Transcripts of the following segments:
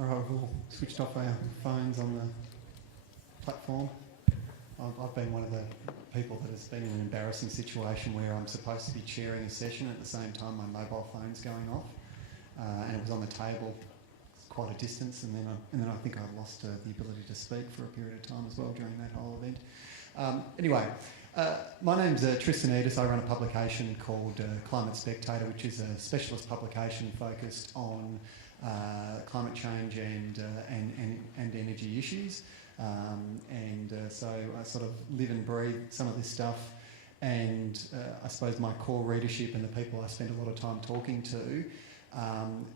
All right, we've all switched off our phones on the platform. I've been one of the people that has been in an embarrassing situation where I'm supposed to be chairing a session at the same time my mobile phone's going off, and it was on the table quite a distance, and then I think I lost the ability to speak for a period of time as well during that whole event. Anyway, my name's Tristan Edis. I run a publication called Climate Spectator, which is a specialist publication focused on climate change and energy issues. So I sort of live and breathe some of this stuff, and I suppose my core readership and the people I spend a lot of time talking to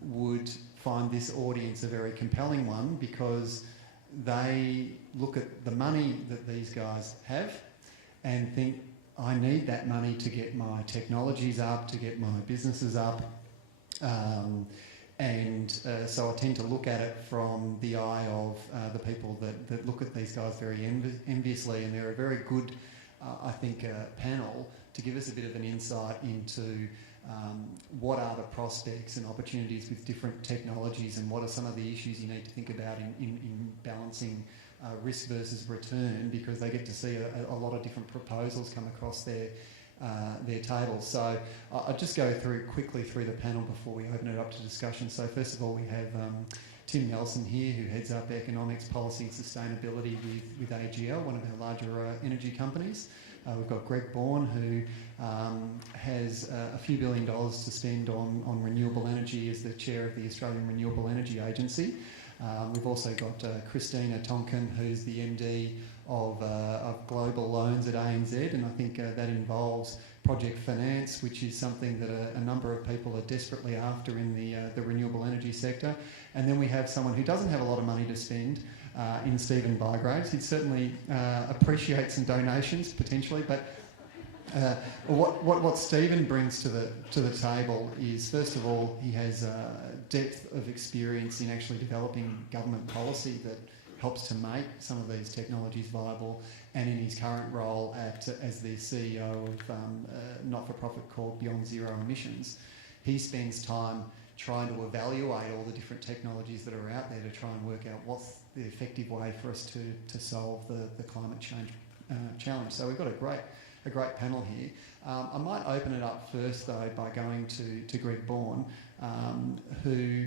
would find this audience a very compelling one, because they look at the money that these guys have and think, I need that money to get my technologies up, to get my businesses up. So I tend to look at it from the eye of the people that look at these guys very enviously, and they're a very good, I think, panel to give us a bit of an insight into what are the prospects and opportunities with different technologies, and what are some of the issues you need to think about in balancing risk versus return, because they get to see a lot of different proposals come across their tables. So I'll just go quickly through the panel before we open it up to discussion. So first of all, we have Tim Nelson here, who heads up economics, policy and sustainability with AGL, one of our larger energy companies. We've got Greg Bourne, who has a few $1 billion to spend on renewable energy as the chair of the Australian Renewable Energy Agency. We've also got Christina Tonkin, who's the MD of global loans at ANZ, and I think that involves project finance, which is something that a number of people are desperately after in the renewable energy sector. And then we have someone who doesn't have a lot of money to spend in Stephen Bygrave. He'd certainly appreciate some donations potentially, but what Stephen brings to the table is, first of all, he has depth of experience in actually developing government policy that helps to make some of these technologies viable, and in his current role as the CEO of a not-for-profit called Beyond Zero Emissions, he spends time trying to evaluate all the different technologies that are out there to try and work out what's the effective way for us to solve the climate change challenge. So we've got a great panel here. I might open it up first, though, by going to Greg Bourne, who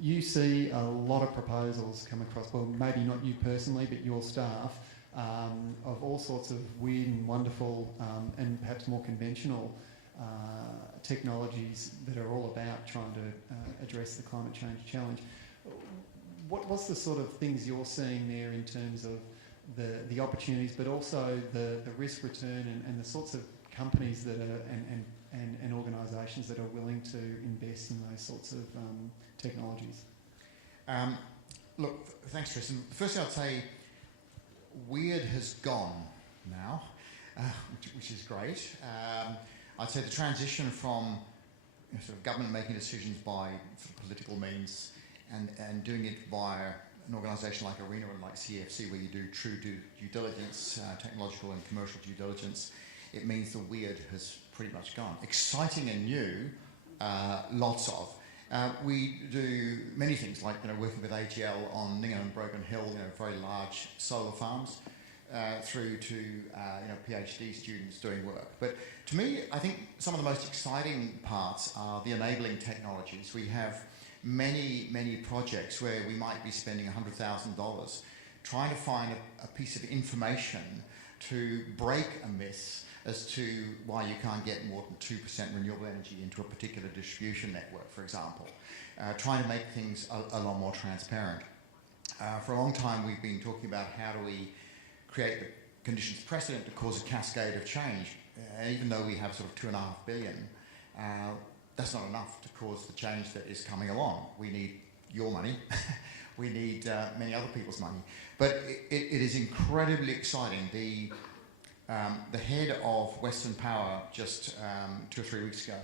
you see a lot of proposals come across, well, maybe not you personally, but your staff, of all sorts of weird and wonderful and perhaps more conventional technologies that are all about trying to address the climate change challenge. What's the sort of things you're seeing there in terms of the opportunities, but also the risk return and the sorts of companies that are and organisations that are willing to invest in those sorts of technologies? Look, thanks, Tristan. Firstly, I'd say weird has gone now, which is great. I'd say the transition from sort of government making decisions by sort of political means and doing it via an organisation like ARENA and like CFC, where you do true due diligence, technological and commercial due diligence, it means the weird has pretty much gone. Exciting and new, lots of. We do many things, like working with AGL on Ningham and Broken Hill, very large solar farms, through to PhD students doing work. But to me, I think some of the most exciting parts are the enabling technologies. We have many projects where we might be spending $100,000 trying to find a piece of information to break a myth as to why you can't get more than 2% renewable energy into a particular distribution network, for example. Trying to make things a lot more transparent. For a long time, we've been talking about how do we create the conditions precedent to cause a cascade of change. Even though we have sort of $2.5 billion, that's not enough to cause the change that is coming along. We need your money. We need many other people's money. But it is incredibly exciting. The head of Western Power just 2 or 3 weeks ago,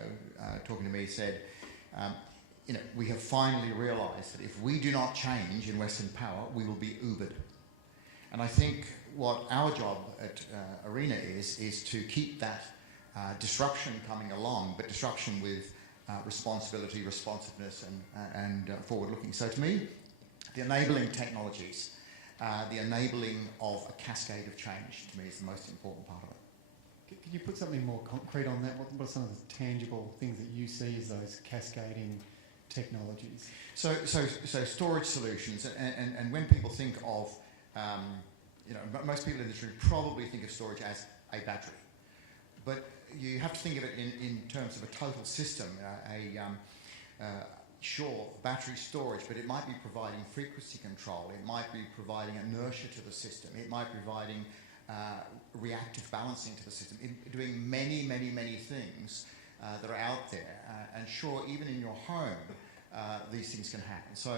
talking to me, said, we have finally realised that if we do not change in Western Power, we will be Ubered. And I think what our job at ARENA is to keep that disruption coming along, but disruption with responsibility, responsiveness, and forward-looking. So to me, the enabling technologies, the enabling of a cascade of change, to me, is the most important part of it. Can you put something more concrete on that? What are some of the tangible things that you see as those cascading technologies? So storage solutions, and when people think of, most people in this room probably think of storage as a battery, but you have to think of it in terms of a total system. Sure, battery storage, but it might be providing frequency control, it might be providing inertia to the system, it might be providing reactive balancing to the system, doing many, many, many things that are out there. And sure, even in your home, these things can happen. So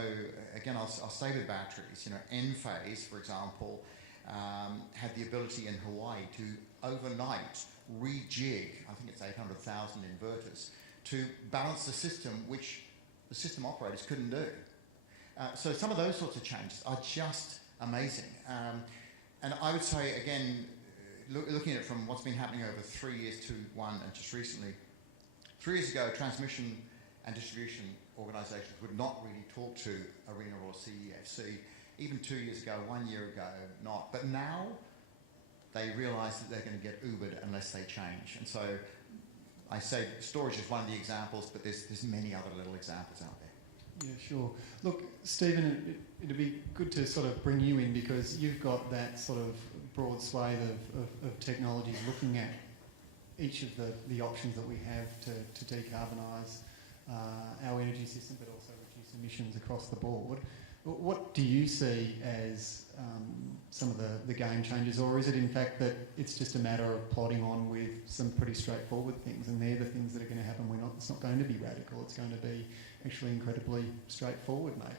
again, I'll stay with batteries. Enphase, for example, had the ability in Hawaii to overnight rejig, I think it's 800,000 inverters, to balance the system, which the system operators couldn't do. So some of those sorts of changes are just amazing. And I would say, again, looking at it from what's been happening over 3 years to one, and just recently, 3 years ago, transmission and distribution organisations would not really talk to ARENA or CEFC. Even 2 years ago, 1 year ago, not. But now, they realise that they're going to get Ubered unless they change. And so I say storage is one of the examples, but there's many other little examples out there. Yeah, sure. Look, Stephen, it'd be good to sort of bring you in because you've got that sort of broad swathe of technologies looking at each of the options that we have to decarbonise our energy system, but also reduce emissions across the board. What do you see as some of the game changers, or is it in fact that it's just a matter of plodding on with some pretty straightforward things, and they're the things that are going to happen? It's not going to be radical. It's going to be actually incredibly straightforward, maybe.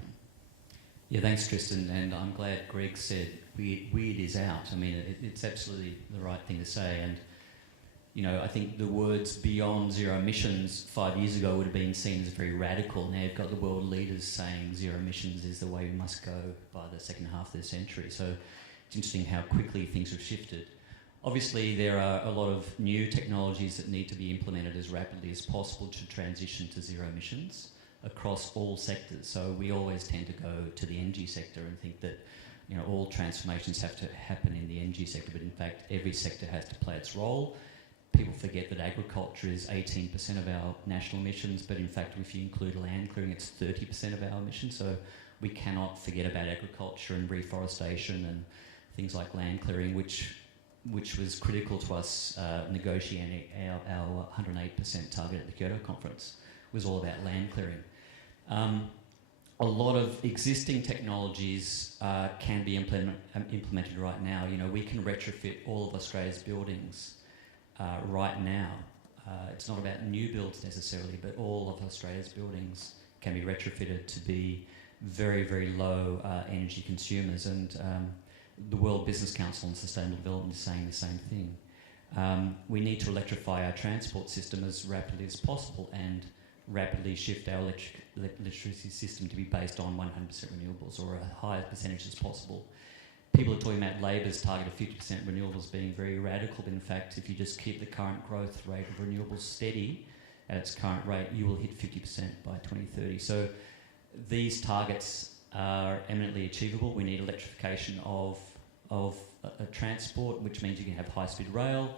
Yeah, thanks, Tristan. And I'm glad Greg said weird is out. I mean, it's absolutely the right thing to say. And I think the words beyond zero emissions 5 years ago would have been seen as very radical. Now you've got the world leaders saying zero emissions is the way we must go by the second half of the century. So it's interesting how quickly things have shifted. Obviously, there are a lot of new technologies that need to be implemented as rapidly as possible to transition to zero emissions across all sectors. So we always tend to go to the energy sector and think that all transformations have to happen in the energy sector, but in fact every sector has to play its role. People forget that agriculture is 18% of our national emissions, but in fact if you include land clearing it's 30% of our emissions, so we cannot forget about agriculture and reforestation and things like land clearing, which was critical to us negotiating our 108% target at the Kyoto conference, was all about land clearing. A lot of existing technologies can be implemented right now. We can retrofit all of Australia's buildings right now. It's not about new builds necessarily, but all of Australia's buildings can be retrofitted to be very, very low energy consumers. And the World Business Council on Sustainable Development is saying the same thing. We need to electrify our transport system as rapidly as possible and rapidly shift our electricity system to be based on 100% renewables or a higher percentage as possible. People are talking about Labor's target of 50% renewables being very radical, but in fact, if you just keep the current growth rate of renewables steady at its current rate, you will hit 50% by 2030. So these targets are eminently achievable. We need electrification of transport, which means you can have high-speed rail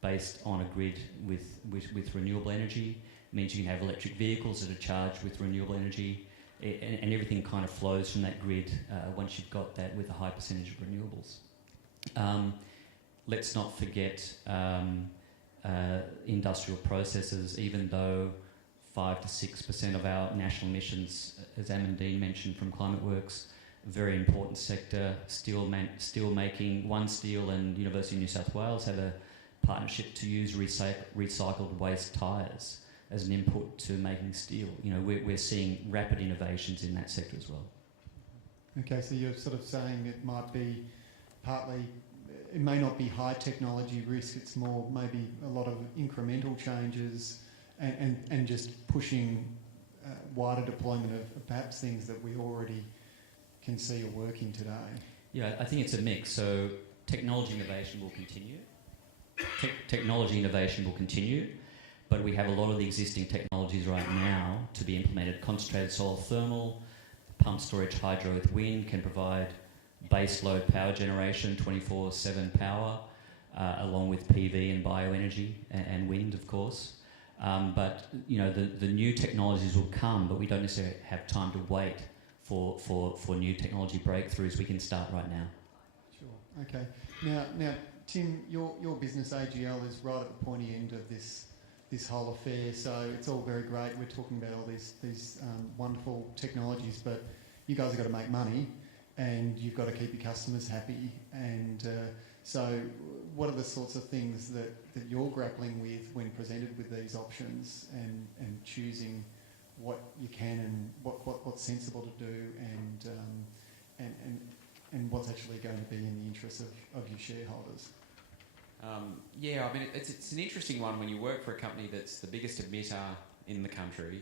based on a grid with renewable energy. It means you can have electric vehicles that are charged with renewable energy. And everything kind of flows from that grid once you've got that with a high percentage of renewables. Let's not forget industrial processes, even though 5 to 6% of our national emissions, as Amandine mentioned from ClimateWorks, a very important sector. Steel making, One Steel and University of New South Wales have a partnership to use recycled waste tyres as an input to making steel. We're seeing rapid innovations in that sector as well. Okay, so you're sort of saying it might be partly, it may not be high technology risk, it's more maybe a lot of incremental changes and just pushing wider deployment of perhaps things that we already can see are working today. Yeah, I think it's a mix. So technology innovation will continue. Technology innovation will continue. but we have a lot of the existing technologies right now to be implemented. Concentrated solar thermal, pump storage hydro with wind can provide base load power generation, 24/7 power, along with PV and bioenergy and wind, of course. But you know, the new technologies will come, but we don't necessarily have time to wait for new technology breakthroughs. We can start right now. Sure. Okay. Now, Tim, your business AGL is right at the pointy end of this whole affair. So it's all very great. We're talking about all these wonderful technologies, but you guys have got to make money, and you've got to keep your customers happy. And so, what are the sorts of things that you're grappling with when presented with these options, and choosing what you can and what's sensible to do, and what's actually going to be in the interest of your shareholders? Yeah, I mean, it's an interesting one when you work for a company that's the biggest emitter in the country,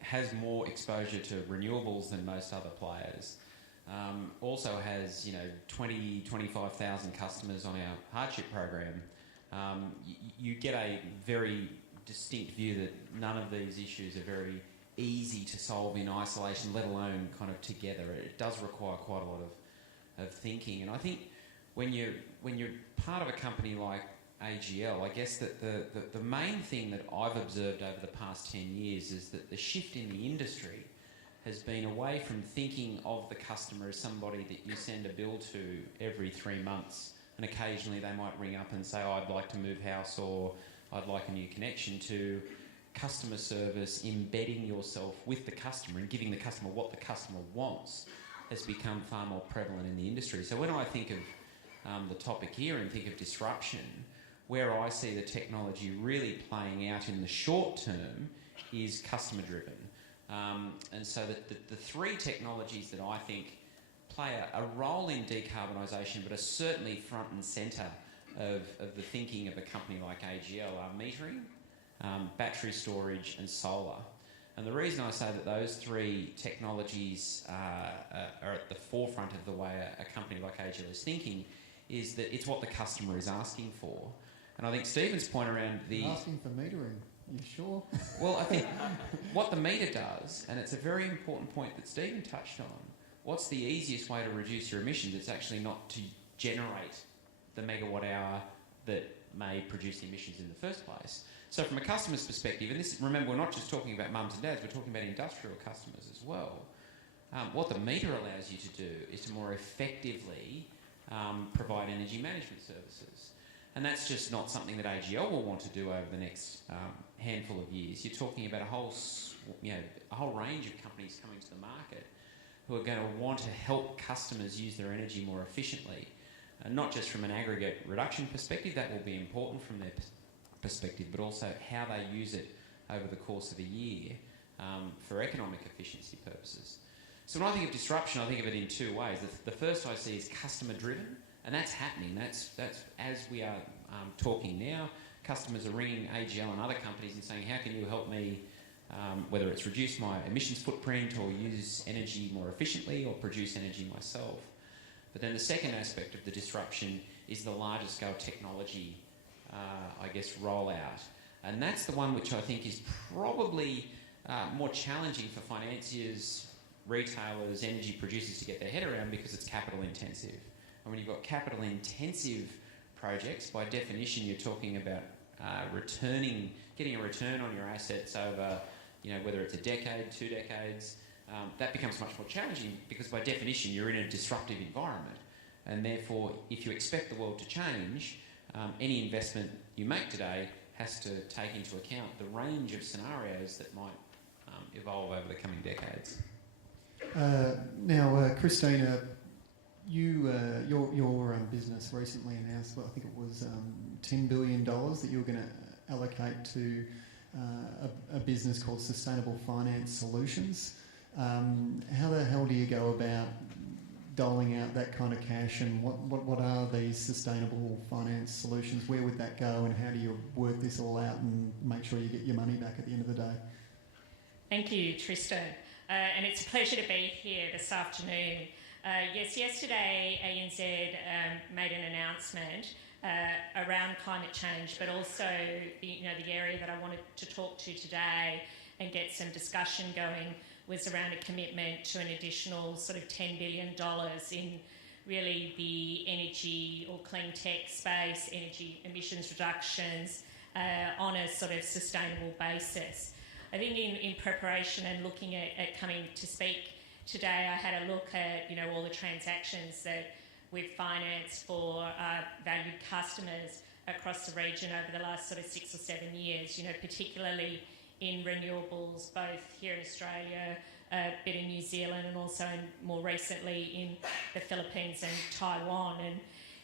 has more exposure to renewables than most other players, also has 25,000 customers on our hardship program. You get a very distinct view that none of these issues are very easy to solve in isolation, let alone kind of together. It does require quite a lot of thinking, and I think when you're part of a company like AGL, I guess that the main thing that I've observed over the past 10 years is that the shift in the industry has been away from thinking of the customer as somebody that you send a bill to every 3 months, and occasionally they might ring up and say, oh, I'd like to move house, or I'd like a new connection, to customer service, embedding yourself with the customer and giving the customer what the customer wants has become far more prevalent in the industry. So when I think of the topic here and think of disruption, where I see the technology really playing out in the short term is customer driven. And so the three technologies that I think play a role in decarbonisation but are certainly front and centre of the thinking of a company like AGL are metering, battery storage and solar. And the reason I say that those three technologies are at the forefront of the way a company like AGL is thinking is that it's what the customer is asking for. And I think Stephen's point around the... Asking for metering, you sure? Well, I think what the meter does, and it's a very important point that Stephen touched on, what's the easiest way to reduce your emissions? It's actually not to generate the megawatt hour that may produce the emissions in the first place. So from a customer's perspective, and this, remember, we're not just talking about mums and dads, we're talking about industrial customers as well. What the meter allows you to do is to more effectively provide energy management services. And that's just not something that AGL will want to do over the next handful of years. You're talking about a whole range of companies coming to the market who are going to want to help customers use their energy more efficiently. Not just from an aggregate reduction perspective, that will be important from their perspective, but also how they use it over the course of a year for economic efficiency purposes. So when I think of disruption, I think of it in two ways. The first I see is customer driven, and that's happening. That's as we are talking now, customers are ringing AGL and other companies and saying, how can you help me, whether it's reduce my emissions footprint or use energy more efficiently or produce energy myself. But then the second aspect of the disruption is the larger scale technology, rollout. And that's the one which I think is probably more challenging for financiers, retailers, energy producers to get their head around because it's capital intensive. And when you've got capital intensive projects, by definition you're talking about getting a return on your assets over, whether it's a decade, 2 decades. That becomes much more challenging because by definition you're in a disruptive environment, and therefore if you expect the world to change, any investment you make today has to take into account the range of scenarios that might evolve over the coming decades. Now, Christina, your business recently announced, I think it was $10 billion that you were going to allocate to a business called Sustainable Finance Solutions. How the hell do you go about doling out that kind of cash, and what are these sustainable finance solutions? Where would that go, and how do you work this all out and make sure you get your money back at the end of the day? Thank you, Tristan. And it's a pleasure to be here this afternoon. Yes, yesterday ANZ made an announcement around climate change, but also the area that I wanted to talk to today and get some discussion going was around a commitment to an additional sort of $10 billion in really the energy or clean tech space, energy emissions reductions on a sort of sustainable basis. I think in preparation and looking at coming to speak today, I had a look at all the transactions that we've financed for our valued customers across the region over the last sort of 6 or 7 years, particularly in renewables, both here in Australia, a bit in New Zealand, and also more recently in the Philippines and Taiwan. And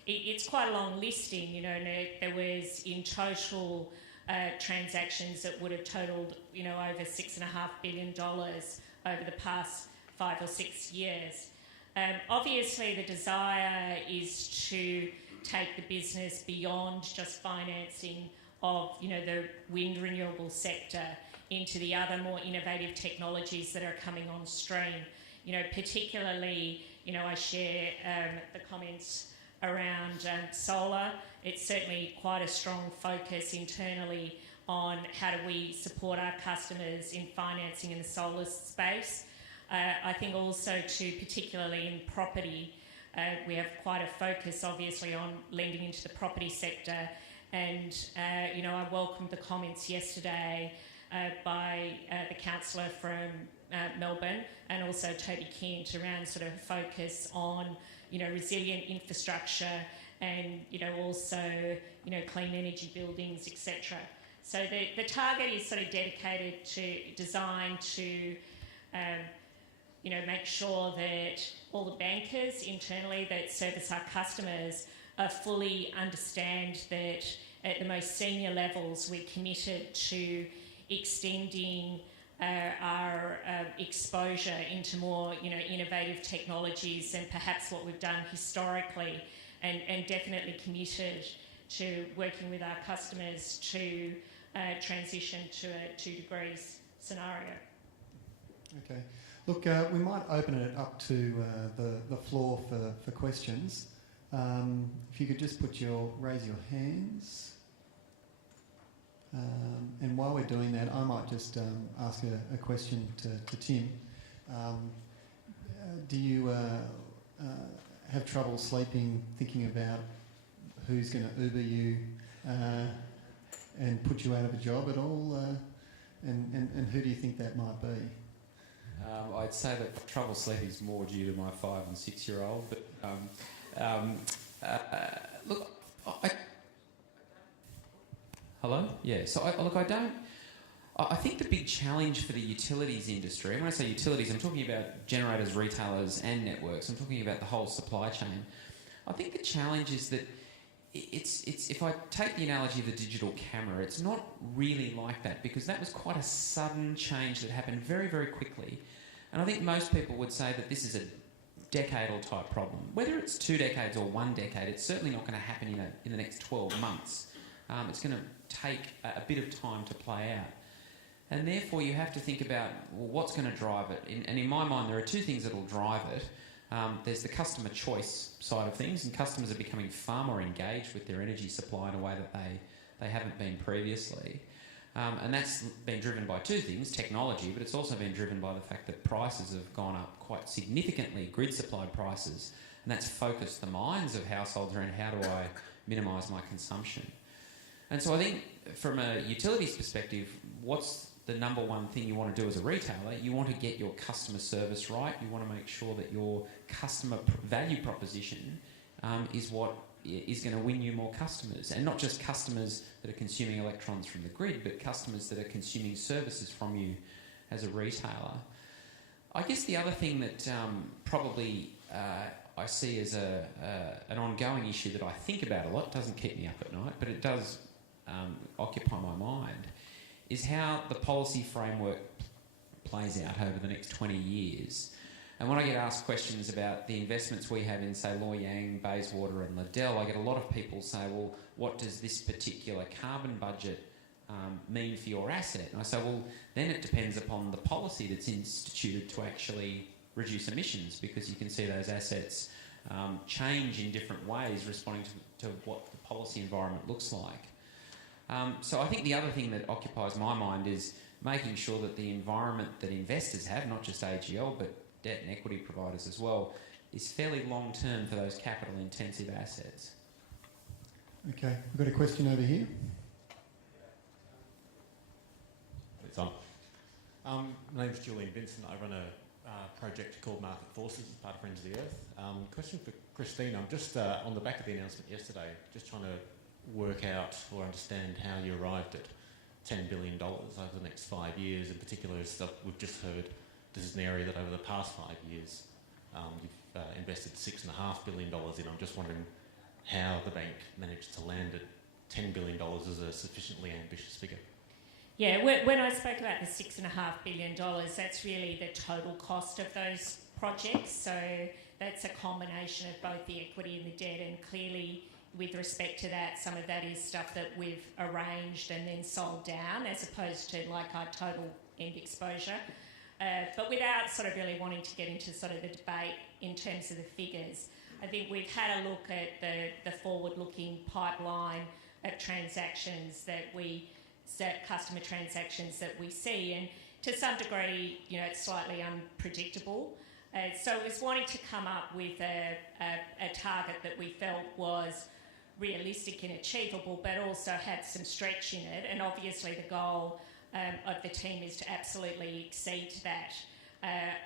it's quite a long listing, there was in total transactions that would have totalled, over $6.5 billion over the past 5 or 6 years. Obviously, the desire is to take the business beyond just financing of, the wind renewable sector into the other more innovative technologies that are coming on stream. Particularly, I share the comments around solar. It's certainly quite a strong focus internally on how do we support our customers in financing in the solar space. I think also too, particularly in property, we have quite a focus obviously on lending into the property sector, and I welcomed the comments yesterday by the councillor from Melbourne and also Toby Kent around sort of focus on resilient infrastructure and also clean energy buildings, etc. So the target is sort of dedicated to designed to make sure that all the bankers internally that service our customers fully understand that at the most senior levels we're committed to extending our exposure into more innovative technologies and perhaps what we've done historically, and definitely committed to working with our customers to transition to a 2 degrees scenario. Okay. Look, we might open it up to the floor for questions. If you could just raise your hands. And while we're doing that, I might just ask a question to Tim. Do you have trouble sleeping thinking about who's going to Uber you and put you out of a job at all? And who do you think that might be? I'd say that trouble sleeping is more due to my 5 and 6 year old, but look, hello? Yeah, so I think the big challenge for the utilities industry, and when I say utilities, I'm talking about generators, retailers and networks, I'm talking about the whole supply chain. I think the challenge is that it's if I take the analogy of the digital camera, it's not really like that, because that was quite a sudden change that happened very, very quickly. And I think most people would say that this is a decadal type problem. Whether it's 2 decades or 1 decade, it's certainly not going to happen in the next 12 months. It's going to take a bit of time to play out. And therefore you have to think about, well, what's going to drive it? And in my mind, there are 2 things that will drive it. There's the customer choice side of things, and customers are becoming far more engaged with their energy supply in a way that they haven't been previously. And that's been driven by 2 things, technology, but it's also been driven by the fact that prices have gone up quite significantly, grid supplied prices, and that's focused the minds of households around how do I minimise my consumption. And so I think from a utilities perspective, what's the number one thing you want to do as a retailer? You want to get your customer service right. You want to make sure that your customer value proposition is what is going to win you more customers, and not just customers that are consuming electrons from the grid, but customers that are consuming services from you as a retailer. I guess the other thing that probably I see as an ongoing issue that I think about a lot, it doesn't keep me up at night, but it does occupy my mind, is how the policy framework plays out over the next 20 years. And when I get asked questions about the investments we have in, say, Loy Yang, Bayswater and Liddell, I get a lot of people say, well, what does this particular carbon budget mean for your asset? And I say, well, then it depends upon the policy that's instituted to actually reduce emissions, because you can see those assets change in different ways, responding to what the policy environment looks like. So I think the other thing that occupies my mind is making sure that the environment that investors have, not just AGL, but debt and equity providers as well, is fairly long-term for those capital-intensive assets. Okay, we've got a question over here. It's on. My name's Julian Vincent. I run a project called Market Forces as part of Friends of the Earth. Question for Christina. I'm just on the back of the announcement yesterday, just trying to work out or understand how you arrived at $10 billion over the next 5 years. In particular, as we've just heard, this is an area that over the past 5 years you've invested $6.5 billion in. I'm just wondering how the bank managed to land at $10 billion as a sufficiently ambitious figure. Yeah, when I spoke about the $6.5 billion, that's really the total cost of those projects. So that's a combination of both the equity and the debt, and clearly with respect to that, some of that is stuff that we've arranged and then sold down, as opposed to like our total end exposure. But without sort of really wanting to get into sort of the debate in terms of the figures, I think we've had a look at the forward-looking pipeline of transactions customer transactions that we see, and to some degree, it's slightly unpredictable. So it was wanting to come up with a target that we felt was realistic and achievable, but also had some stretch in it. And obviously the goal of the team is to absolutely exceed that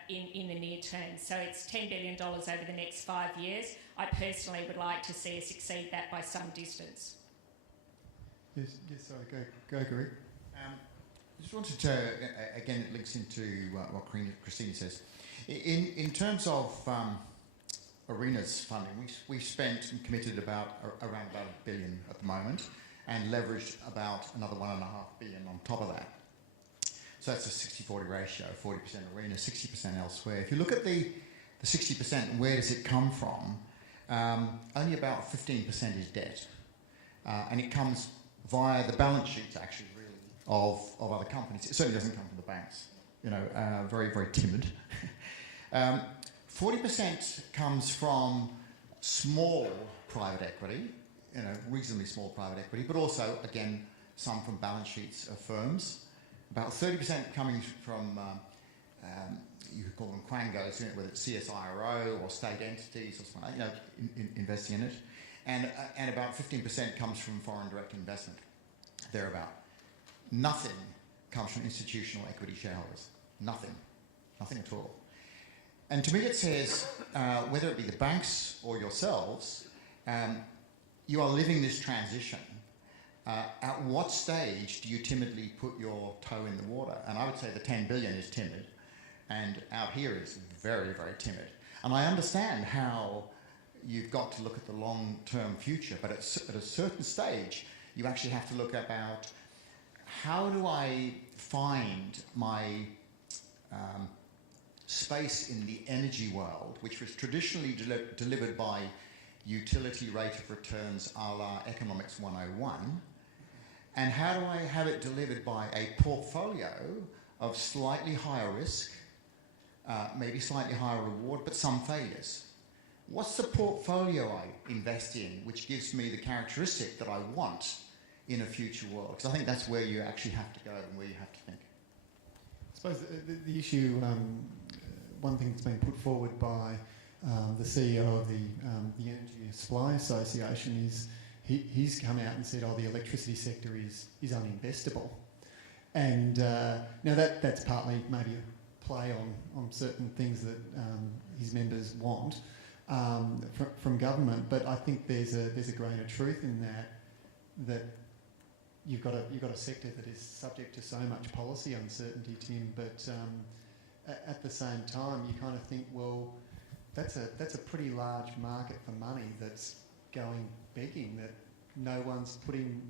in the near term. So it's $10 billion over the next 5 years. I personally would like to see us exceed that by some distance. Yes, sorry, go, Greg. I just wanted to, again, it links into what Christina says. In terms of Arena's funding, we've spent and committed around about $1 billion at the moment, and leveraged about another $1.5 billion on top of that. So that's a 60-40 ratio, 40% Arena, 60% elsewhere. If you look at the 60%, where does it come from? Only about 15% is debt. And it comes via the balance sheets, actually, really, of other companies. It certainly doesn't come from the banks. Very, very timid. 40% comes from small private equity, reasonably small private equity, but also, again, some from balance sheets of firms. About 30% coming from, you could call them quangos, whether it's CSIRO or state entities or something, investing in it. And about 15% comes from foreign direct investment, thereabout. Nothing comes from institutional equity shareholders. Nothing at all. And to me it says, whether it be the banks or yourselves, you are living this transition. At what stage do you timidly put your toe in the water? And I would say the 10 billion is timid, and out here is very, very timid. And I understand how you've got to look at the long-term future, but at a certain stage, you actually have to look about how do I find my space in the energy world, which was traditionally delivered by utility rate of returns a la Economics 101, and how do I have it delivered by a portfolio of slightly higher risk, maybe slightly higher reward, but some failures? What's the portfolio I invest in which gives me the characteristic that I want in a future world? Because I think that's where you actually have to go and where you have to think. I suppose the issue, one thing that's been put forward by the CEO of the Energy Supply Association is he's come out and said, the electricity sector is uninvestable. And now that's partly maybe a play on certain things that his members want from government, but I think there's a grain of truth in that you've got a sector that is subject to so much policy uncertainty, Tim, but at the same time you kind of think, well, that's a pretty large market for money that's going begging, that no one's putting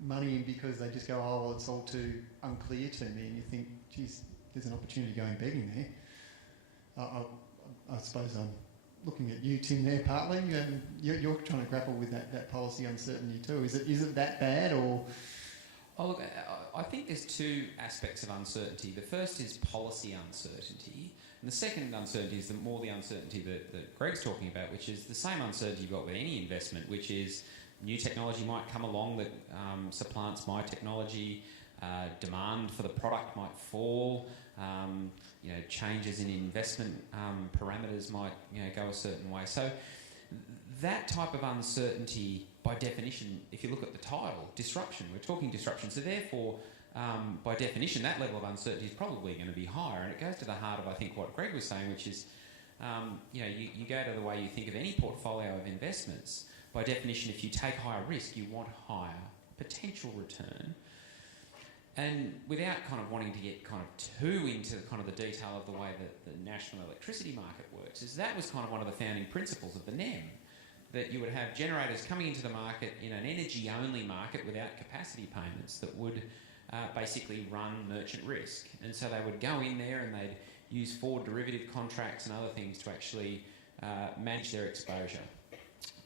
money in because they just go, it's all too unclear to me, and you think, geez, there's an opportunity going begging there. I suppose I'm looking at you, Tim, there partly. You're trying to grapple with that policy uncertainty too. Is it that bad, or? Oh, look, I think there's two aspects of uncertainty. The first is policy uncertainty, And the second uncertainty is the uncertainty that Greg's talking about, which is the same uncertainty you've got with any investment, which is new technology might come along that supplants my technology, demand for the product might fall, changes in investment parameters might go a certain way. So that type of uncertainty, by definition, if you look at the title, disruption, we're talking disruption. So therefore, by definition, that level of uncertainty is probably going to be higher. And it goes to the heart of, I think, what Greg was saying, which is, you go to the way you think of any portfolio of investments. By definition, if you take higher risk, you want higher potential return. And without kind of wanting to get kind of too into kind of the detail of the way that the national electricity market works, is that was kind of one of the founding principles of the NEM, that you would have generators coming into the market in an energy-only market without capacity payments that would basically run merchant risk. And so they would go in there and they'd use forward derivative contracts and other things to actually manage their exposure.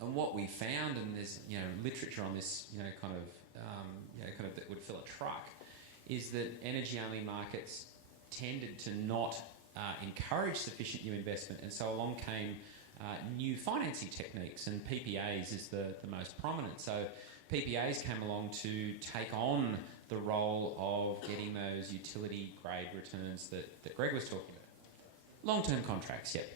And what we found, and there's literature on this, kind of that would fill a truck, is that energy-only markets tended to not encourage sufficient new investment, and so along came new financing techniques, and PPAs is the most prominent. So PPAs came along to take on the role of getting those utility-grade returns that Greg was talking about. Long-term contracts, yep.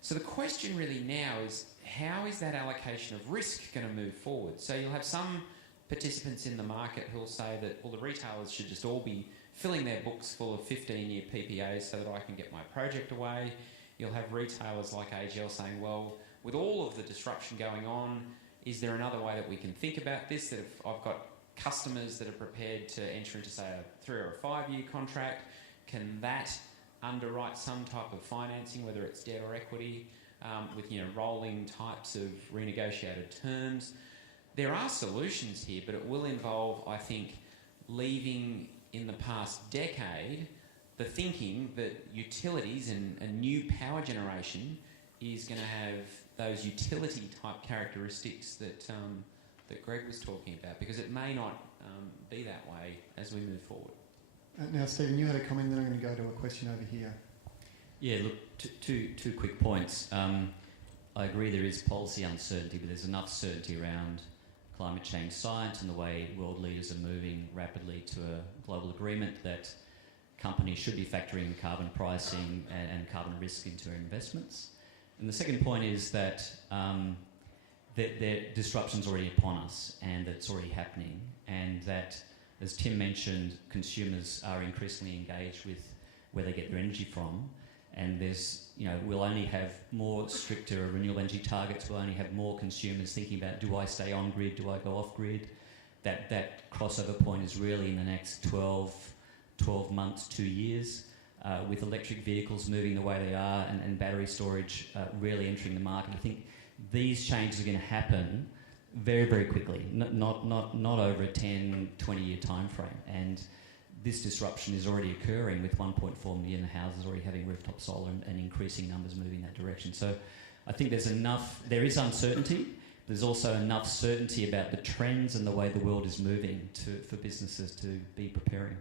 So the question really now is, how is that allocation of risk going to move forward? So you'll have some participants in the market who'll say that, well, the retailers should just all be filling their books full of 15-year PPAs so that I can get my project away. You'll have retailers like AGL saying, well, with all of the disruption going on, is there another way that we can think about this? That if I've got customers that are prepared to enter into, say, a 3 or a 5 year contract, can that underwrite some type of financing, whether it's debt or equity, with rolling types of renegotiated terms? There are solutions here, but it will involve, I think, leaving in the past decade the thinking that utilities and new power generation is going to have those utility type characteristics that Greg was talking about, because it may not be that way as we move forward. Now, Stephen, you had a comment, then I'm going to go to a question over here. Yeah, look, two quick points. I agree there is policy uncertainty, but there's enough certainty around climate change science and the way world leaders are moving rapidly to a global agreement that companies should be factoring carbon pricing and carbon risk into their investments. And the second point is that disruption's already upon us and that it's already happening, and that, as Tim mentioned, consumers are increasingly engaged with where they get their energy from. And there's, we'll only have more stricter renewable energy targets. We'll only have more consumers thinking about, do I stay on grid? Do I go off grid? That crossover point is really in the next 12 months, 2 years, with electric vehicles moving the way they are and battery storage really entering the market. I think these changes are going to happen very, very quickly, not over a 10, 20-year time frame. And this disruption is already occurring, with 1.4 million houses already having rooftop solar and increasing numbers moving that direction. So I think there is uncertainty. There's also enough certainty about the trends and the way the world is moving for businesses to be preparing.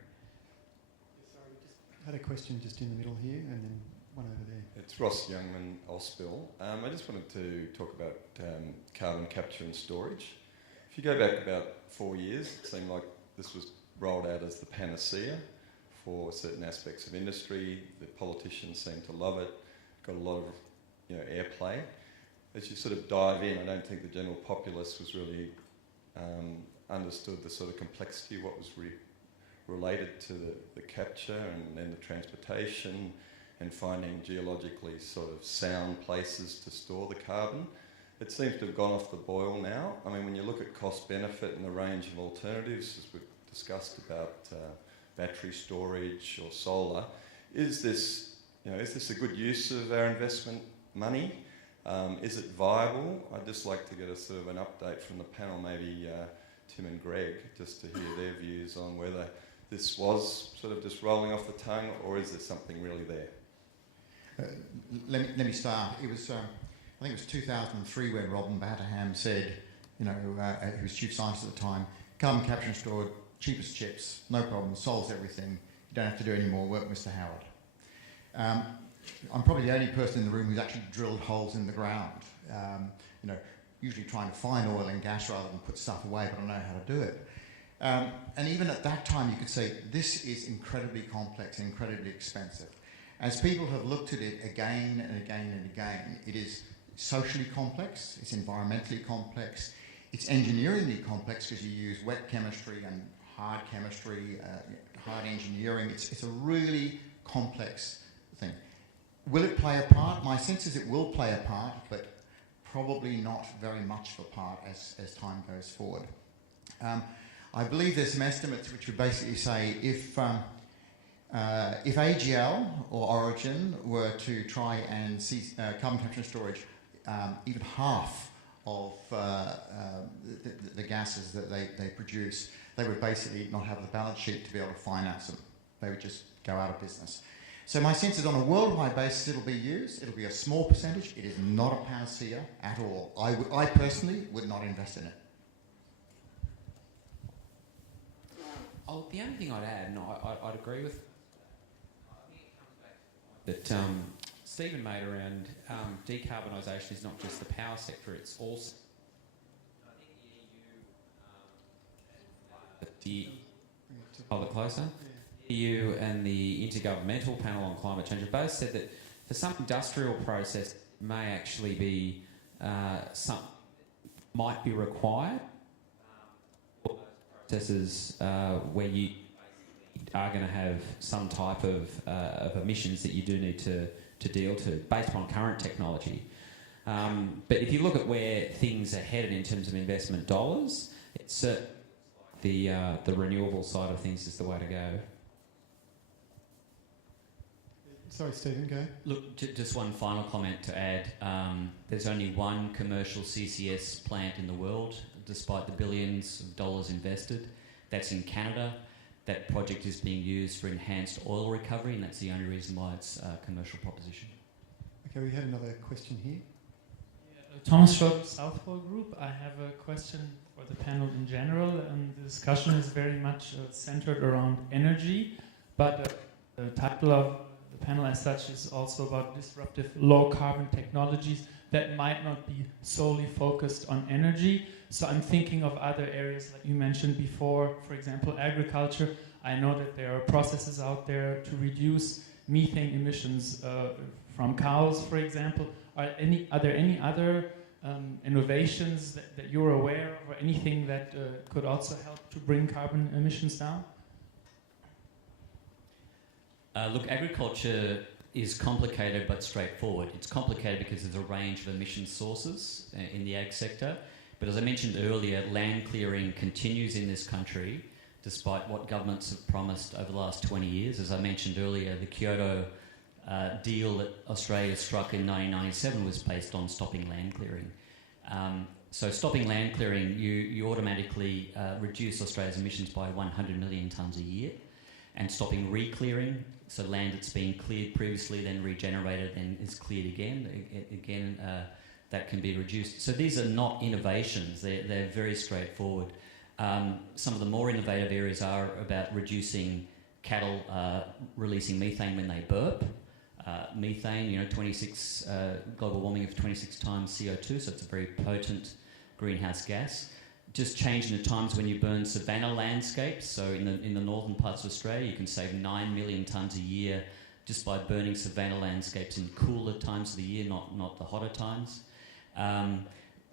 Sorry, just had a question just in the middle here, and then one over there. It's Ross Youngman, Ausbill. I just wanted to talk about carbon capture and storage. If you go back about 4 years, it seemed like this was rolled out as the panacea for certain aspects of industry. The politicians seem to love it. Got a lot of airplay. As you sort of dive in, I don't think the general populace was really understood the sort of complexity of what was related to the capture and then the transportation and finding geologically sort of sound places to store the carbon. It seems to have gone off the boil now. I mean, when you look at cost benefit and the range of alternatives, as we've discussed about battery storage or solar, is this a good use of our investment money? Is it viable? I'd just like to get a sort of an update from the panel, maybe Tim and Greg, just to hear their views on whether this was sort of just rolling off the tongue, or is there something really there? Let me start. It was, I think it was 2003 when Robin Batterham said, who was chief scientist at the time, carbon capture and storage, cheapest chips, no problem, solves everything. You don't have to do any more work, Mr. Howard. I'm probably the only person in the room who's actually drilled holes in the ground. You know, usually trying to find oil and gas rather than put stuff away, but I know how to do it. And even at that time, you could say this is incredibly complex, incredibly expensive. As people have looked at it again and again and again, it is socially complex, it's environmentally complex, it's engineeringly complex because you use wet chemistry and hard chemistry, hard engineering. It's a really complex thing. Will it play a part? My sense is it will play a part, but probably not very much of a part as time goes forward. I believe there's some estimates which would basically say if AGL or Origin were to try and see carbon capture and storage even half of the gases that they produce, they would basically not have the balance sheet to be able to finance them. They would just go out of business. So my sense is on a worldwide basis it'll be used. It'll be a small percentage. It is not a panacea at all. I personally would not invest in it. Oh, the only thing I'd add, and I'd agree with, I think it comes back to the point that Stephen made around decarbonisation is not just the power sector, it's also, I think the EU, hold it closer, the EU and the Intergovernmental Panel on Climate Change have both said that for some industrial process may actually be some might be required processes where you are going to have some type of emissions that you do need to deal to based on current technology. But if you look at where things are headed in terms of investment dollars, it's the renewable side of things is the way to go. Sorry, Stephen, go. Look, just one final comment to add. There's only one commercial CCS plant in the world, despite the billions of dollars invested. That's in Canada. That project is being used for enhanced oil recovery, and that's the only reason why it's a commercial proposition. Okay, we had another question here. Thomas Schott, Southpole Group. I have a question for the panel in general. The discussion is very much centered around energy, but the title of the panel as such is also about disruptive low carbon technologies that might not be solely focused on energy. So I'm thinking of other areas like you mentioned before, for example, agriculture. I know that there are processes out there to reduce methane emissions from cows, for example. Are there any other innovations that you're aware of, or anything that could also help to bring carbon emissions down? Look, agriculture is complicated but straightforward. It's complicated because there's a range of emission sources in the ag sector. But as I mentioned earlier, land clearing continues in this country despite what governments have promised over the last 20 years. As I mentioned earlier, the Kyoto deal that Australia struck in 1997 was based on stopping land clearing. So stopping land clearing, you automatically reduce Australia's emissions by 100 million tonnes a year. And stopping re-clearing, so land that's been cleared previously, then regenerated, then is cleared again, that can be reduced. So these are not innovations, they're very straightforward. Some of the more innovative areas are about reducing cattle releasing methane when they burp. Methane, 26 global warming of 26 times CO2, so it's a very potent greenhouse gas. Just changing the times when you burn savanna landscapes. So in the northern parts of Australia, you can save 9 million tonnes a year just by burning savanna landscapes in cooler times of the year, not the hotter times.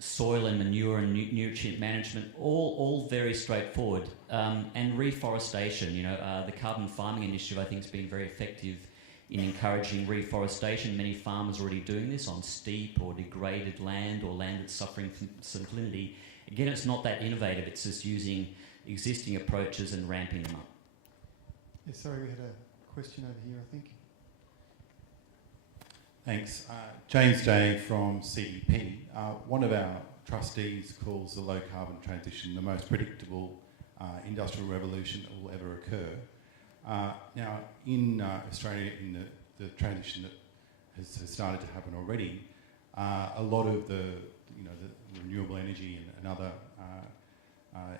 Soil and manure and nutrient management, all very straightforward. And reforestation, the carbon farming initiative I think has been very effective in encouraging reforestation. Many farmers are already doing this on steep or degraded land or land that's suffering from salinity. Again, it's not that innovative, it's just using existing approaches and ramping them up. Yeah, sorry, we had a question over here, I think. Thanks. James Day from CDP. One of our trustees calls the low carbon transition the most predictable industrial revolution that will ever occur. Now, in Australia, in the transition that has started to happen already, a lot of the renewable energy and other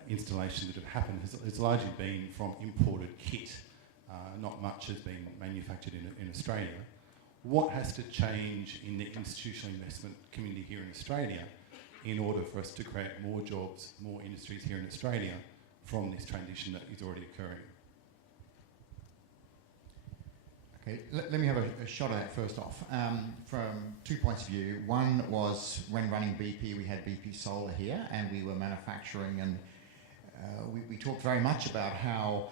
installations that have happened has largely been from imported kit not much has been manufactured in Australia. What has to change in the institutional investment community here in Australia in order for us to create more jobs, more industries here in Australia from this transition that is already occurring? Okay, let me have a shot at that first off. From 2 points of view. One was when running BP, we had BP Solar here, and we were manufacturing, and we talked very much about how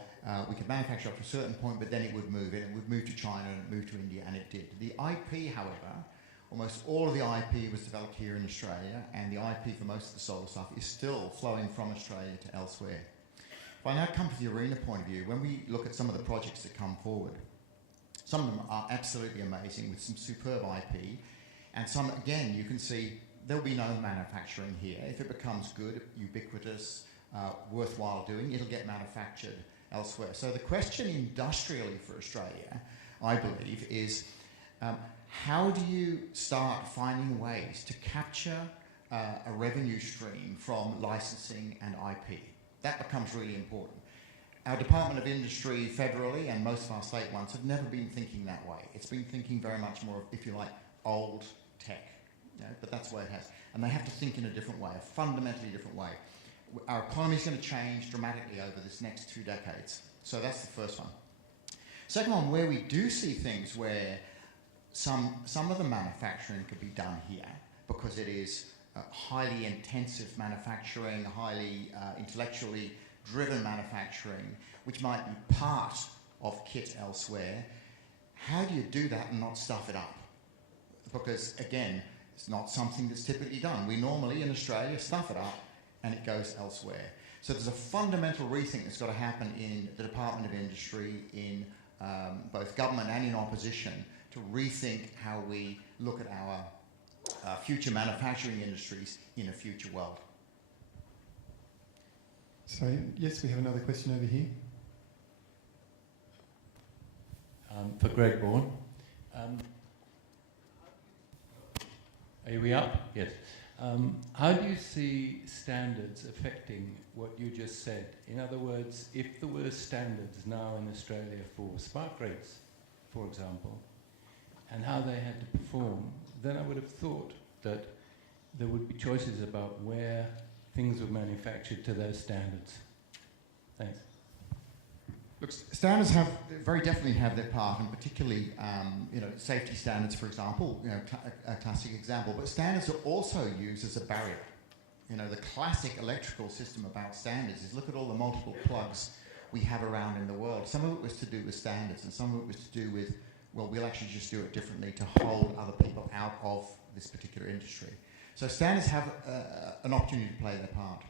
we could manufacture up to a certain point, but then it would move. It would move to China, and it moved to India, and it did. The IP, however, almost all of the IP was developed here in Australia, and the IP for most of the solar stuff is still flowing from Australia to elsewhere. If I now come to the arena point of view, when we look at some of the projects that come forward, some of them are absolutely amazing with some superb IP, and some, again, you can see there'll be no manufacturing here. If it becomes good, ubiquitous, worthwhile doing, it'll get manufactured elsewhere. So the question industrially for Australia, I believe, is how do you start finding ways to capture a revenue stream from licensing and IP? That becomes really important. Our Department of Industry federally and most of our state ones have never been thinking that way. It's been thinking very much more of, if you like, old tech. You know, but that's where it has. And they have to think in a different way, a fundamentally different way. Our economy is going to change dramatically over this next 2 decades. So that's the first one. Second one, where we do see things where some of the manufacturing could be done here because it is highly intensive manufacturing, highly intellectually driven manufacturing, which might be part of kit elsewhere. How do you do that and not stuff it up? Because, again, it's not something that's typically done. We normally, in Australia, stuff it up and it goes elsewhere. So there's a fundamental rethink that's got to happen in the Department of Industry, in both government and in opposition, to rethink how we look at our future manufacturing industries in a future world. So, yes, we have another question over here. For Greg Bourne. Are we up? Yes. How do you see standards affecting what you just said? In other words, if there were standards now in Australia for spark rates, for example, and how they had to perform, then I would have thought that there would be choices about where things were manufactured to those standards. Thanks. Look, standards have very definitely have their part, and particularly, safety standards, for example, a classic example. But standards are also used as a barrier. You know, the classic electrical system about standards is look at all the multiple plugs we have around in the world. Some of it was to do with standards, and some of it was to do with, well, we'll actually just do it differently to hold other people out of this particular industry. So standards have an opportunity to play their part.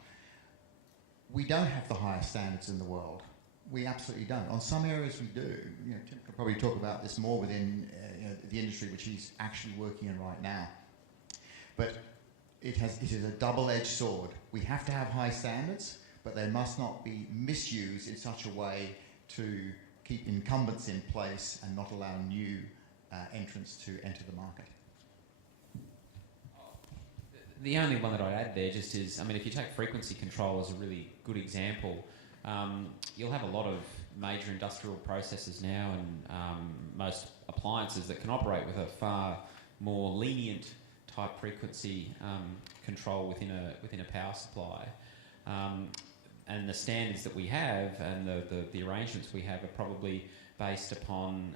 We don't have the highest standards in the world. We absolutely don't. On some areas we do. You know, Tim could probably talk about this more within the industry which he's actually working in right now. But it is a double-edged sword. We have to have high standards, but they must not be misused in such a way to keep incumbents in place and not allow new entrants to enter the market. The only one that I'd add there just is, I mean, if you take frequency control as a really good example, you'll have a lot of major industrial processes now and most appliances that can operate with a far more lenient type frequency control within a power supply. And the standards that we have and the arrangements we have are probably based upon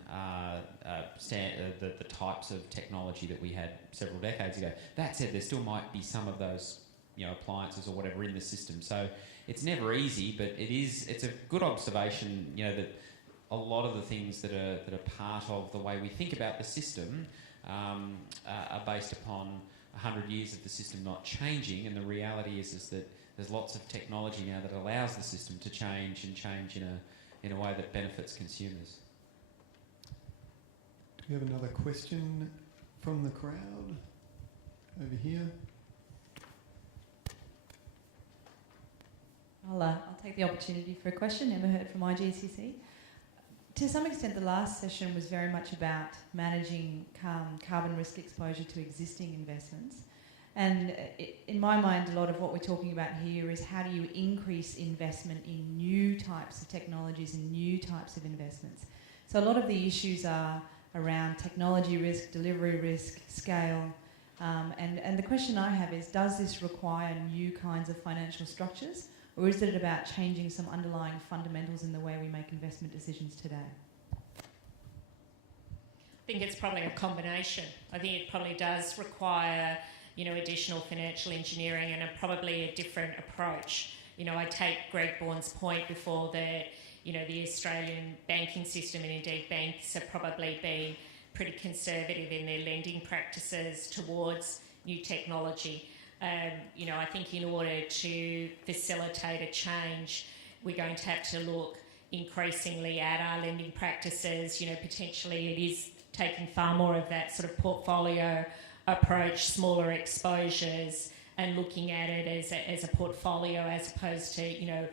the types of technology that we had several decades ago. That said, there still might be some of those appliances or whatever in the system. So it's never easy, but it's a good observation, that a lot of the things that are part of the way we think about the system are based upon 100 years of the system not changing, and the reality is that there's lots of technology now that allows the system to change in a way that benefits consumers. Do we have another question from the crowd over here? I'll take the opportunity for a question. Never heard from IGCC. To some extent, the last session was very much about managing carbon risk exposure to existing investments. And in my mind, a lot of what we're talking about here is how do you increase investment in new types of technologies and new types of investments. So a lot of the issues are around technology risk, delivery risk, scale. And the question I have is, does this require new kinds of financial structures, or is it about changing some underlying fundamentals in the way we make investment decisions today? I think it's probably a combination. I think it probably does require, additional financial engineering and probably a different approach. I take Greg Bourne's point before that, the Australian banking system and indeed banks have probably been pretty conservative in their lending practices towards new technology. I think in order to facilitate a change, we're going to have to look increasingly at our lending practices. Potentially it is taking far more of that sort of portfolio approach, smaller exposures, and looking at it as a portfolio as opposed to,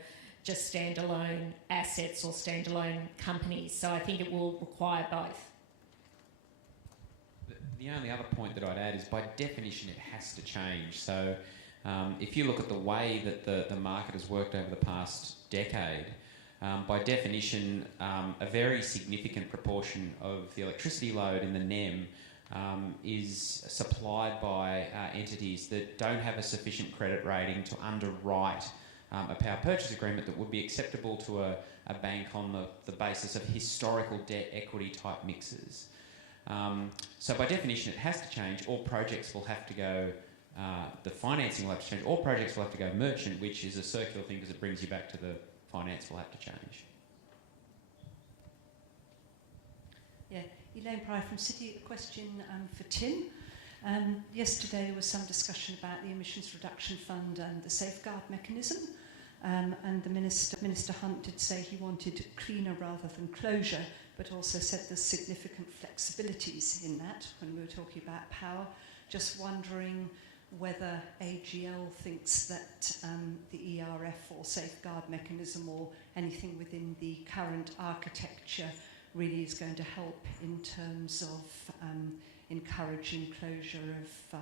just standalone assets or standalone companies. So I think it will require both. The only other point that I'd add is by definition it has to change. So if you look at the way that the market has worked over the past decade, by definition a very significant proportion of the electricity load in the NEM is supplied by entities that don't have a sufficient credit rating to underwrite a power purchase agreement that would be acceptable to a bank on the basis of historical debt equity type mixes. So by definition it has to change. All projects will have to go, the financing will have to change. All projects will have to go merchant, which is a circular thing because it brings you back to the finance will have to change. Yeah, Elaine Pryor from City. A question for Tim. Yesterday there was some discussion about the Emissions Reduction Fund and the safeguard mechanism. And the Minister Hunt did say he wanted cleaner rather than closure, but also said there's significant flexibilities in that when we were talking about power. Just wondering whether AGL thinks that the ERF or safeguard mechanism or anything within the current architecture really is going to help in terms of encouraging closure of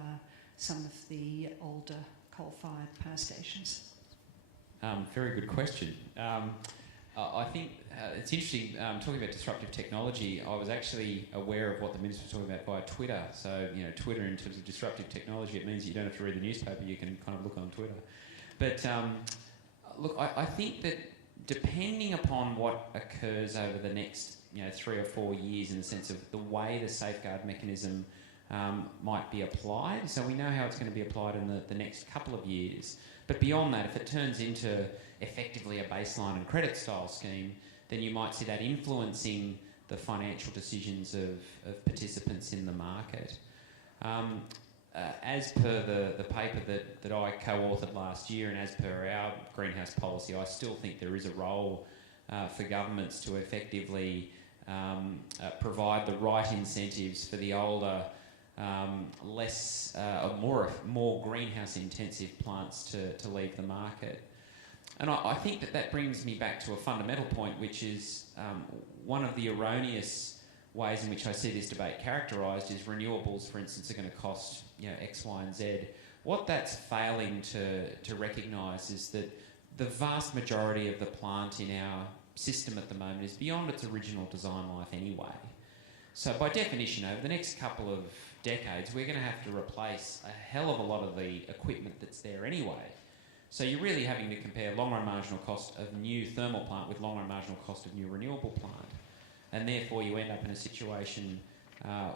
some of the older coal-fired power stations. Very good question. I think it's interesting, talking about disruptive technology, I was actually aware of what the Minister was talking about via Twitter. So, Twitter in terms of disruptive technology, it means you don't have to read the newspaper, you can kind of look on Twitter. But look, I think that depending upon what occurs over the next 3 or 4 years in the sense of the way the safeguard mechanism might be applied, so we know how it's going to be applied in the next couple of years. But beyond that, if it turns into effectively a baseline and credit style scheme, then you might see that influencing the financial decisions of participants in the market. As per the paper that I co-authored last year and as per our greenhouse policy, I still think there is a role for governments to effectively provide the right incentives for the older, more greenhouse intensive plants to leave the market. And I think that brings me back to a fundamental point, which is one of the erroneous ways in which I see this debate characterised is renewables, for instance, are going to cost X, Y and Z. What that's failing to recognise is that the vast majority of the plant in our system at the moment is beyond its original design life anyway. So by definition, over the next couple of decades, we're going to have to replace a hell of a lot of the equipment that's there anyway. So you're really having to compare long-run marginal cost of new thermal plant with long-run marginal cost of new renewable plant. And therefore you end up in a situation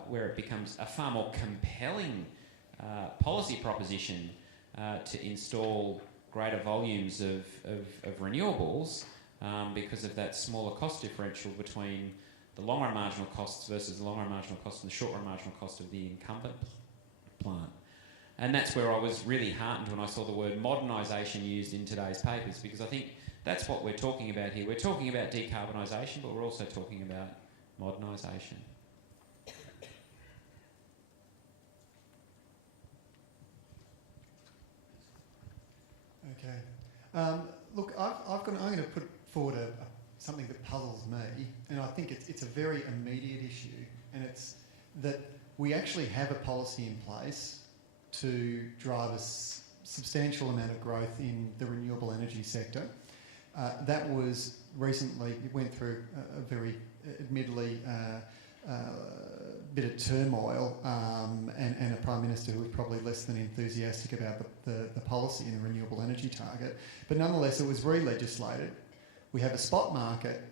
where it becomes a far more compelling policy proposition to install greater volumes of renewables because of that smaller cost differential between the long-run marginal costs versus the long-run marginal cost and the short-run marginal cost of the incumbent plant. And that's where I was really heartened when I saw the word modernisation used in today's papers, because I think that's what we're talking about here. We're talking about decarbonisation, but we're also talking about modernisation. Okay. Look, I'm going to put forward something that puzzles me, and I think it's a very immediate issue, and it's that we actually have a policy in place to drive a substantial amount of growth in the renewable energy sector. That was recently, it went through a very, admittedly, bit of turmoil and a Prime Minister who was probably less than enthusiastic about the policy in the renewable energy target. But nonetheless, it was re-legislated. We have a spot market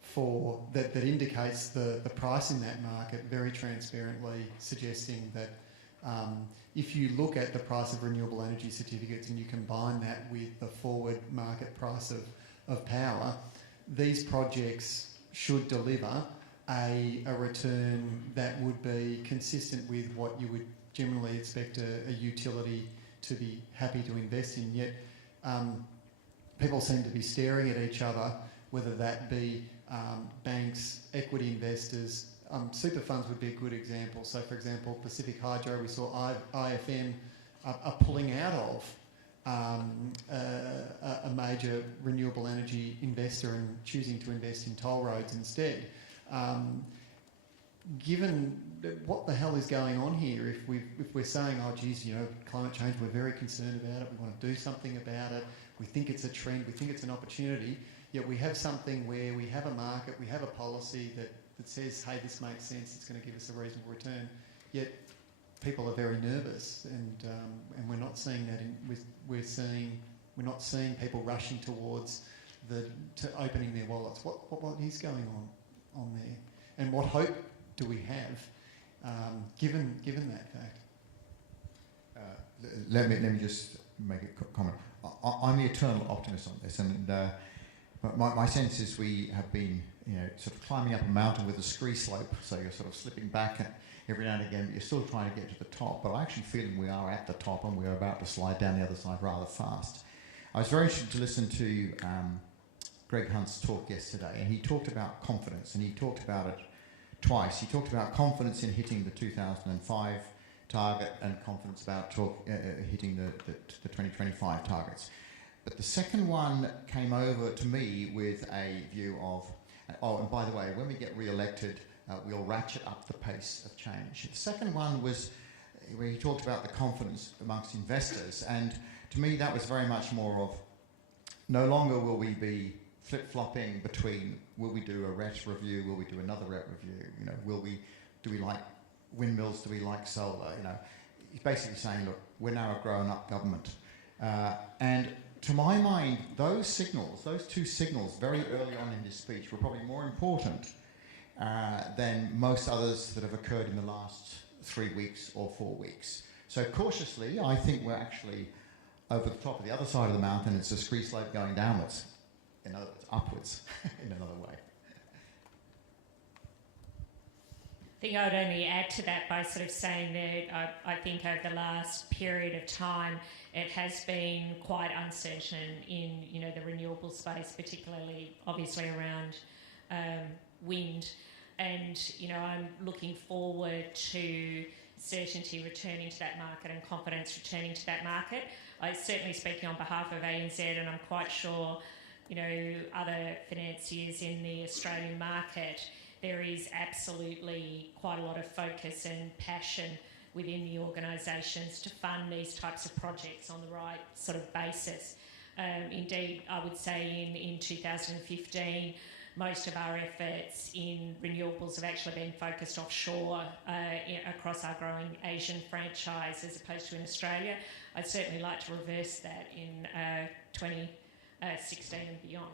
for that indicates the price in that market very transparently, suggesting that if you look at the price of renewable energy certificates and you combine that with the forward market price of power, these projects should deliver a return that would be consistent with what you would generally expect a utility to be happy to invest in. Yet people seem to be staring at each other, whether that be banks, equity investors. Super funds would be a good example. So, for example, Pacific Hydro, we saw IFM are pulling out of a major renewable energy investor and choosing to invest in toll roads instead. Given what the hell is going on here, if we're saying, oh geez, you know, climate change, we're very concerned about it, we want to do something about it, we think it's a trend, we think it's an opportunity, yet we have something where we have a market, we have a policy that says, hey, this makes sense, it's going to give us a reasonable return, yet people are very nervous, and we're not seeing that. We're not seeing people rushing towards to opening their wallets. What is going on there, and what hope do we have given that fact? Let me just make a comment. I'm the eternal optimist on this, and my sense is we have been, you know, sort of climbing up a mountain with a scree slope, so you're sort of slipping back every now and again, but you're still trying to get to the top. But I'm actually feeling we are at the top and we're about to slide down the other side rather fast. I was very interested to listen to Greg Hunt's talk yesterday, and he talked about confidence, and he talked about it twice. He talked about confidence in hitting the 2005 target and confidence about hitting the 2025 targets. But the second one came over to me with a view of, oh, and by the way, when we get re-elected, we'll ratchet up the pace of change. The second one was where he talked about the confidence amongst investors, and to me that was very much more of, no longer will we be flip-flopping between, will we do a RET review, will we do another RET review, you know, do we like windmills, do we like solar, you know. He's basically saying, look, we're now a grown-up government. And to my mind, those two signals very early on in his speech were probably more important than most others that have occurred in the last 3 weeks or 4 weeks. So cautiously, I think we're actually over the top of the other side of the mountain. It's a scree slope going downwards. In other words, upwards in another way. I think I would only add to that by sort of saying that I think over the last period of time it has been quite uncertain in, you know, the renewable space, particularly obviously around wind, and, you know, I'm looking forward to certainty returning to that market and confidence returning to that market. I'm certainly speaking on behalf of ANZ, and I'm quite sure, you know, other financiers in the Australian market, there is absolutely quite a lot of focus and passion within the organisations to fund these types of projects on the right sort of basis. Indeed, I would say in 2015, most of our efforts in renewables have actually been focused offshore across our growing Asian franchise as opposed to in Australia. I'd certainly like to reverse that in 2016 and beyond.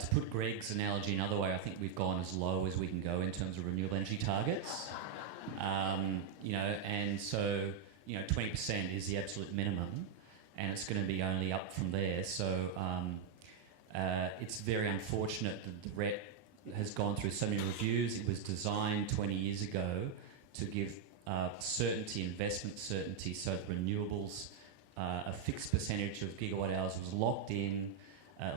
To put Greg's analogy another way, I think we've gone as low as we can go in terms of renewable energy targets. You know, and so, you know, 20% is the absolute minimum, and it's going to be only up from there. So it's very unfortunate that the RET has gone through so many reviews. It was designed 20 years ago to give certainty, investment certainty, so that renewables, a fixed percentage of gigawatt hours was locked in,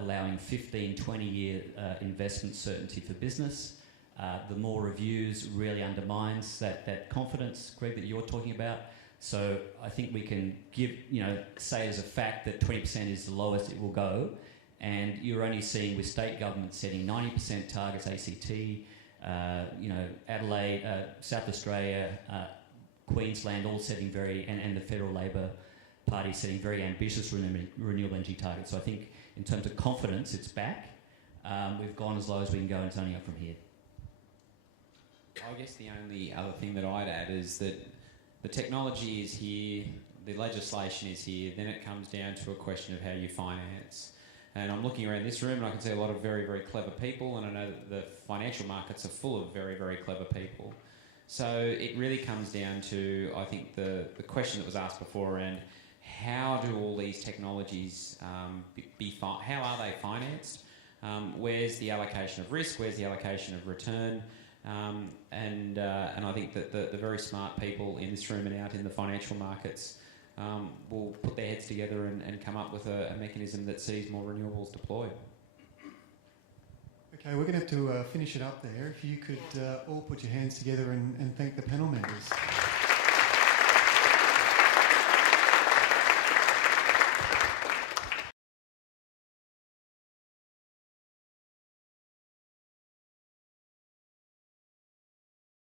allowing 15, 20-year investment certainty for business. The more reviews really undermines that confidence, Greg, that you're talking about. So I think we can say as a fact that 20% is the lowest it will go, and you're only seeing with state governments setting 90% targets, ACT, Adelaide, South Australia, Queensland, all setting and the Federal Labor Party setting very ambitious renewable energy targets. So I think in terms of confidence, it's back. We've gone as low as we can go, and it's only up from here. I guess the only other thing that I'd add is that the technology is here, the legislation is here, then it comes down to a question of how you finance. And I'm looking around this room and I can see a lot of very, very clever people, and I know that the financial markets are full of very, very clever people. So it really comes down to, I think, the question that was asked before around how do all these technologies how are they financed? Where's the allocation of risk? Where's the allocation of return? And I think that the very smart people in this room and out in the financial markets will put their heads together and come up with a mechanism that sees more renewables deployed. Okay, we're going to have to finish it up there. If you could all put your hands together and thank the panel members.